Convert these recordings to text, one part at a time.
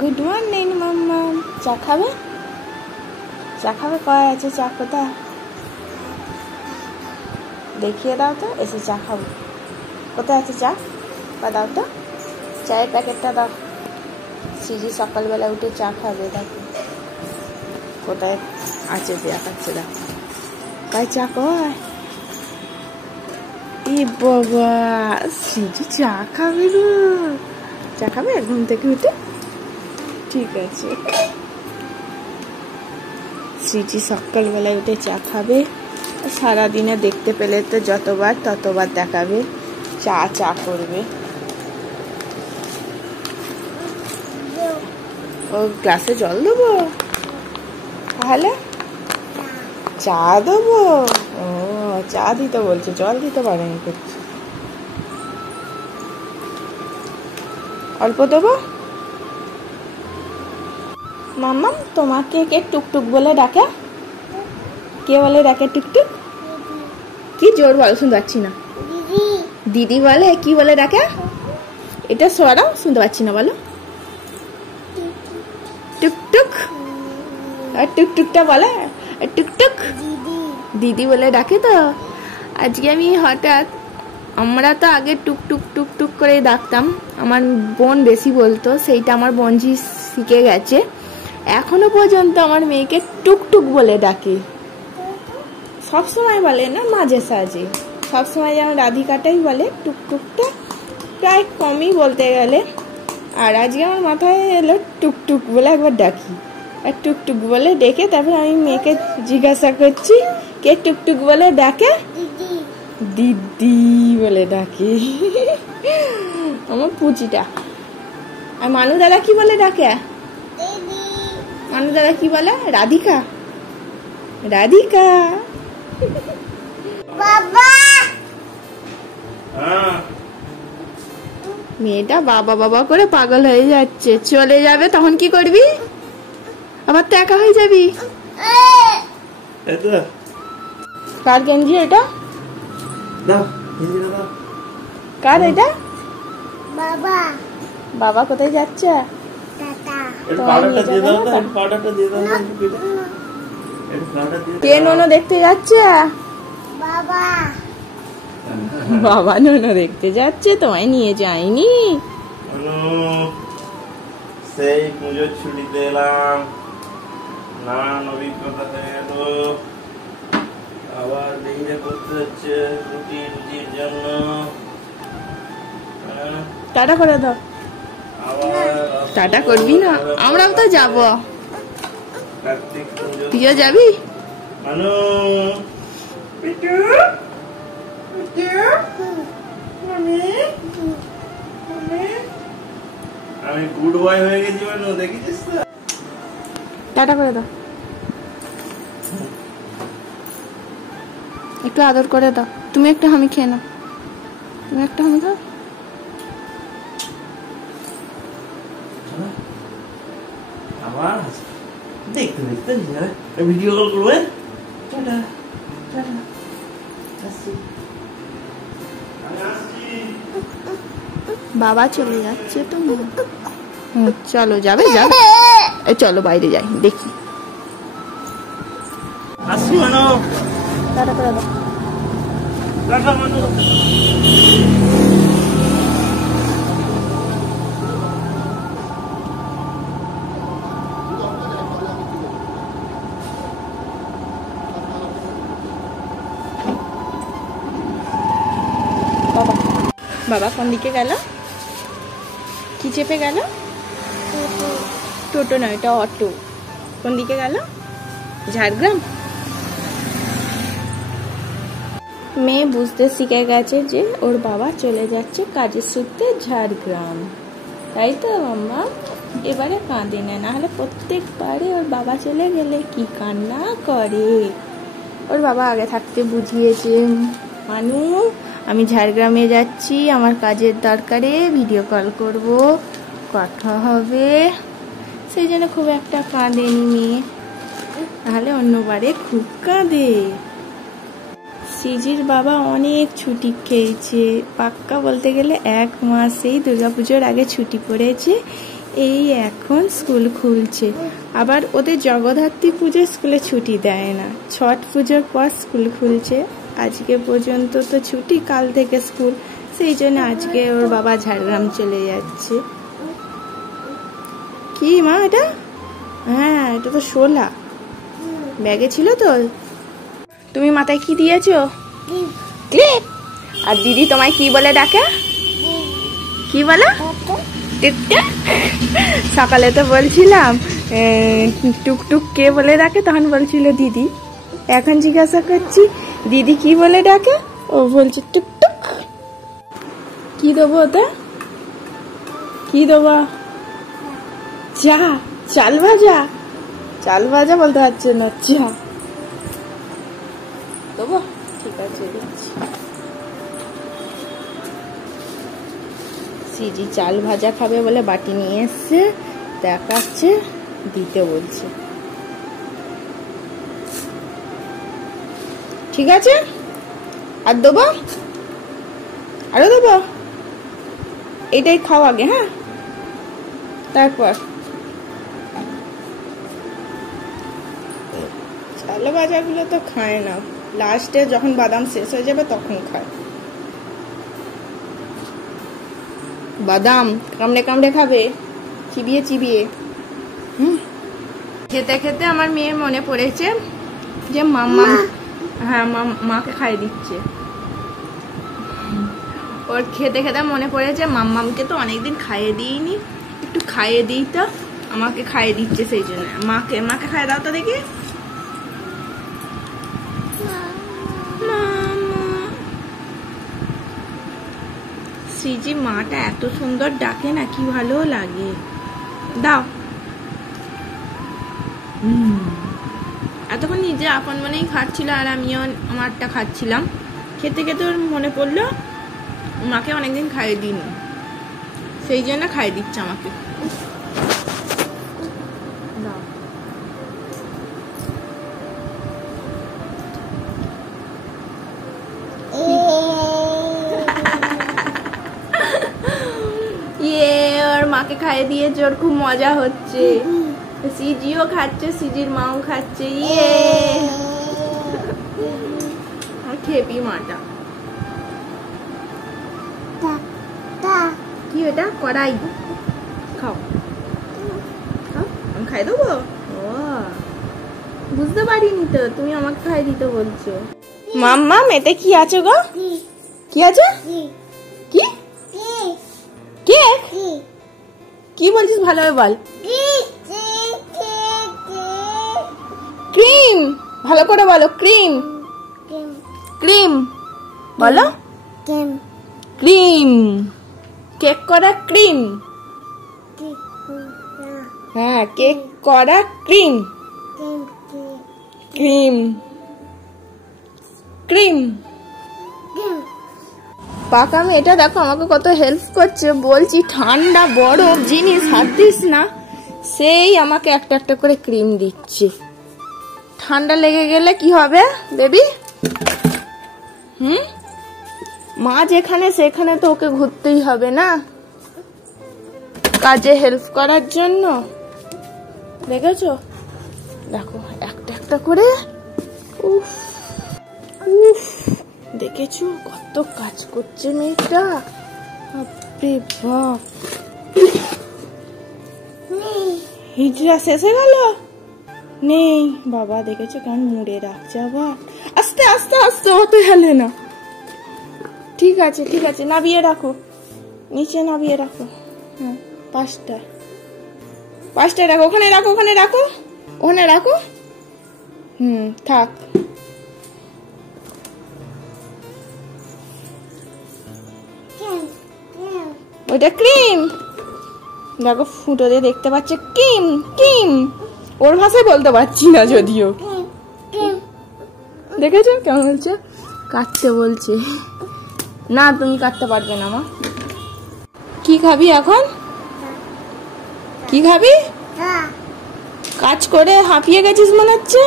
Good morning মাম্মা। চা খাবে? চা খাবে? কয় আছে চা? কোথায় দেখিয়ে দাও তো, এসে চা খাবো। কোথায় আছে চা? বা দাও তো, চায়ের প্যাকেটটা দাও। সিজি সকালবেলা উঠে চা খাবে, দেখো কোথায় আছে দেখাচ্ছে, দেখো কয় চা কয়। ই বাবা, সিজি চা খাবে গো। চা খাবে ঘুম থেকে উঠে? ঠিক আছে, সিজি সকালবেলায় উঠে চা খাবে। সারাদিনে দেখতে পেলে তো যতবার ততবার দেখাবে চা চা করবে। ও গ্লাসে জল দেবো, তাহলে চা দেবো। ও চা দিতে বলছে, জল দিতে পারেনি করছে। অল্প দেবো। মাম্মা তোমাকে কে টুকটুক বলে ডাকে? কে বলে ডাকে টুকটুক? কি জোর বল, শুনতে পাচ্ছি না। দিদি বলে। কি বলে ডাকে? এটা সরাও, শুনতে পাচ্ছি না, বলো। টুকটুক। আর টুকটুকটা বলে টুকটুক দিদি বলে ডাকে। তো আজকে আমি হঠাৎ, আমরা তো আগে টুকটুক টুকটুক করে ডাকতাম, আমার বোন বেশি বলতো, সেইটা আমার বোনঝি শিখে গেছে। এখনো পর্যন্ত আমার মেয়েকে টুকটুক বলে ডাকে। সবসময় বলে না, মাঝে সাঝে। সবসময় যেমন রাধিকাটাই বলে, টুকটুকটা প্রায় কমই বলতে গেলে। আর আজকে আমার মাথায় এলো টুকটুক বলে একবার ডাকি। আর টুকটুক বলে ডেকে তারপর আমি মেয়েকে জিজ্ঞাসা করছি কে টুকটুক বলে ডাকে? দিদি বলে ডাকে আমার পুচিটা। আর মানু দাদা কি বলে ডাকে? মানু দাদা কি বলে? রাধিকা। রাধিকা। বাবা, মেয়েটা বাবা বাবা করে পাগল হয়ে যাচ্ছে। চলে যাবে তখন কি করবি? আবার তো একা হয়ে যাবি। কার গেঞ্জি এটা? কার এটা? বাবা। বাবা কোথায় যাচ্ছে? কে নোনো দেখতে যাচ্ছে? বাবা। বাবা নোনো দেখতে যাচ্ছে, তোমায় নিয়ে যায়নি? সেই পুজোর ছুটিতে এলাম, নানান অভিজ্ঞতা হয়ে গেল, আবার বেরিয়ে করতে হচ্ছে রুটির জন্য। টাটা করে দাও। টাটা করবি না? আমরাও তো যাবো। তুইও যাবি? আমি গুড বয় হয়ে গেছি, দেখেছিস তো? টাটা করে দাও, একটু আদর করে দাও। তুমি একটা হামি খেয়ে নাও, তুমি একটা হামি খাও। আবার দেখতে দেখতে ভিডিও কল করবে। বাবা চলে যাচ্ছে তো। চলো, যাবে যাবে। চলো বাইরে যাই, দেখি। আসছি মানো, টাটা করে দাও। টাটা মানো। বাবা কোন দিকে গেল? কি চেপে গেল? টোটো নয়, এটা অটো। কোন দিকে গেল? ঝাড়গ্রাম। মেয়ে বুঝতে শিখে গেছে যে ওর বাবা চলে যাচ্ছে কাজের সূত্রে ঝাড়গ্রাম, তাই তো মাম্মা? এবারে কাঁদে না, নাহলে প্রত্যেকবারে ওর বাবা চলে গেলে কি কান্না করে। ওর বাবা আগে থাকতে বুঝিয়েছে, মানু আমি ঝাড়গ্রামে যাচ্ছি, আমার কাজের দরকারে, ভিডিও কল করব, কথা হবে। সেই জন্য খুব একটা কাঁদেনি মেয়ে, তাহলে অন্যবারে খুব কাঁদে। সিজির বাবা অনেক ছুটি খেয়েছে, পাক্কা বলতে গেলে 1 মাসেই দুর্গাপুজোর আগে ছুটি পড়েছে। এই এখন স্কুল খুলছে, আবার ওদের জগদ্ধাত্রী পুজো স্কুলে ছুটি দেয় না, ছট পুজোর পর স্কুল খুলছে। আজকে পর্যন্ত তো ছুটি, কাল থেকে স্কুল, সেই জন্য আজকে ওর বাবা ঝাড়গ্রাম চলে যাচ্ছে। কি মা এটা? হ্যাঁ, এটা তো শোলা, ব্যাগে ছিল তো। তুমি মাথায় কি দিয়েছো? ক্লিপ। আর দিদি তোমায় কি বলে ডাকে? কি বলো? সকালে তো বলছিলাম টুকটুক কে বলে ডাকে, তখন বলছিল দিদি। এখন জিজ্ঞাসা করছি দিদি কি বলে ডাকে, ও বলছে টুকটুক। কি দেবো ওতে? কি দেবো? চা? চাল ভাজা? চাল ভাজা বলতে পারছে না, চা দেবো? ঠিক আছে, দিচ্ছি। সিজি চাল ভাজা খাবে বলে বাটি নিয়ে এসছে, দেখাচ্ছে, দিতে বলছে। ঠিক আছে, আর দেবো? আরো দেবো? এটাই খাও আগে, হ্যাঁ, তারপর চাল ভাজাগুলো তো খায় না, লাস্টে যখন বাদাম শেষ হয়ে যাবে তখন খায়। বাদাম কামড়ে কামড়ে খাবে, চিবিয়ে চিবিয়ে। খেতে খেতে আমার মেয়ের মনে পড়েছে যে মাম্মা, হ্যাঁ মাকে খাইয়ে দিচ্ছে। ওর খেতে খেতে মনে পড়েছে মাম্মামকে তো অনেকদিন খাইয়ে দিইনি, একটু খাইয়ে দিই, তো আমাকে খাইয়ে দিচ্ছে, সেই জন্য। মাকে খাইয়ে দাও তো দেখি। সিজি মাটা এত সুন্দর ডাকে না, কি ভালো লাগে। দাও। এতক্ষণ নিজে আপন মনেই খাচ্ছিল, আর আমিও আমারটা খাচ্ছিলাম। খেতে খেতে ওর মনে পড়লো মাকে অনেকদিন খাইয়ে দিইনি, সেই জন্য খাইয়ে দিচ্ছে আমাকে। দাও। ওর মাকে খাইয়ে দিয়েছে, ওর খুব মজা হচ্ছে। সিজিও খাচ্ছে, সিজির মাও খাচ্ছে। খেপি মাটা। কি এটা? কড়াই। খাও খাও, আমি খাই দেবো। ও, বুঝতে পারিনি তো তুমি আমাকে খাই দিতে বলছো। মাম্মা এতে কি আছে গো? কি আছে? কি কেক? কি বলছিস ভালোভাবে বল। ক্রিম, ভালো করে বলো। ক্রিম, ক্রিম বলো। ক্রিম, কেক করা ক্রিম। হ্যাঁ, কেক করা ক্রিম। Cream, cream. পাকা মেয়েটা দেখো আমাকে কত হেল্প করছে। বলছি ঠান্ডা বরফ জিনিস হাত দিস না, সেই আমাকে একটা একটা করে ক্রিম দিচ্ছে। ঠান্ডা লেগে গেলে কি হবে বেবি? মা যেখানে সেখানে তো ওকে ঘুরতেই হবে না, কাজে হেল্প করার জন্য। দেখেছো, দেখো একটা একটা করে। উফ উফ, দেখেছো কত কাজ করছে মেয়েটা। বাপরে বাপ, হিজড়া শেষ হয়ে গেল? নেই বাবা, দেখেছো কেমন মুড়ে রাখছে। আবার আস্তে আস্তে আস্তে, অত হেলে না। ঠিক আছে ঠিক আছে, নাবিয়ে রাখো, নিচে নাবিয়ে রাখো। হ্যাঁ, পাঁচটা রাখো, ওখানে রাখো, ওখানে রাখো, ওখানে রাখো। থাক। ওইটা ক্রিম। দেখো ফুটো দিয়ে দেখতে পাচ্ছে ক্রিম, ক্রিম। ওর ভাষায় বলতে পারছি না যদিও। দেখেছো কেমন বলছে? কাটতে বলছে না, তুমি কাটতে পারবে না মা। কি খাবি এখন? কি খাবি? কাজ করে হাঁপিয়ে গেছিস মনে হচ্ছে।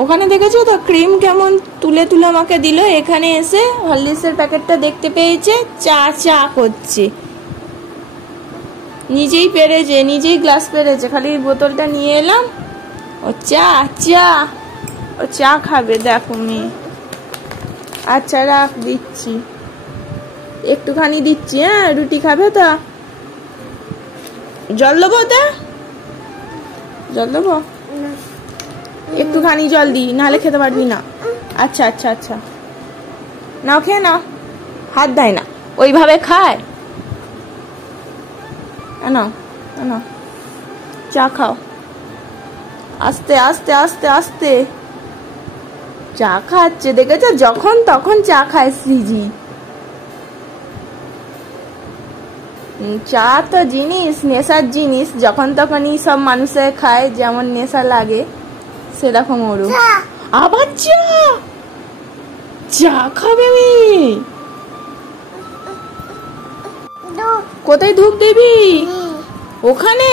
ওখানে দেখেছো তো ক্রিম কেমন তুলে তুলে আমাকে দিল। এখানে এসে হরলিক্সের প্যাকেটটা দেখতে পেয়েছে, চা চা করছে। নিজেই পেরেছে, নিজেই গ্লাস পেরেছে, খালি বোতলটা নিয়ে এলাম। ও চা চা ও চা খাবে, দেখো মেয়ে। আচ্ছা রাখ, দিচ্ছি, একটুখানি দিচ্ছি। হ্যাঁ, রুটি খাবে তো? জল দেবো ওতে? জল দেবো? একটুখানি জল দিই, নাহলে খেতে পারবি না। আচ্ছা আচ্ছা আচ্ছা, নাও খেয়ে নাও। হাত দেয় না, ওইভাবে খায়। নাও নাও, চা খাও। আস্তে আস্তে আস্তে আস্তে চা খাচ্ছে, দেখেছো? যখন তখন চা খায় সৃজি। চা তো জিনিস, নেশার জিনিস, যখন তখনই সব মানুষের খায়, যেমন নেশা লাগে সেরকম ওরও। আবার চা, চা খাবে মেয়ে? কোথায় ধূপ দিবি? ওখানে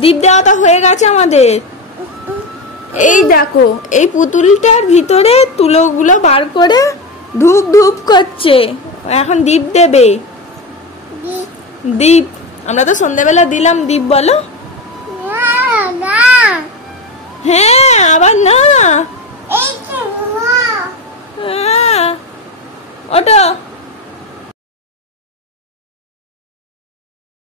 দীপ দেওয়াটা হয়ে গেছে আমাদের। এই দেখো, এই পুতুলটার ভিতরে তুলোগুলো বার করে ধূপ ধূপ করছে, এখন দীপ দেবে। দীপ আমরা তো সন্ধ্যাবেলা দিলাম দীপ, বলো। হ্যাঁ, আবার না। ওটো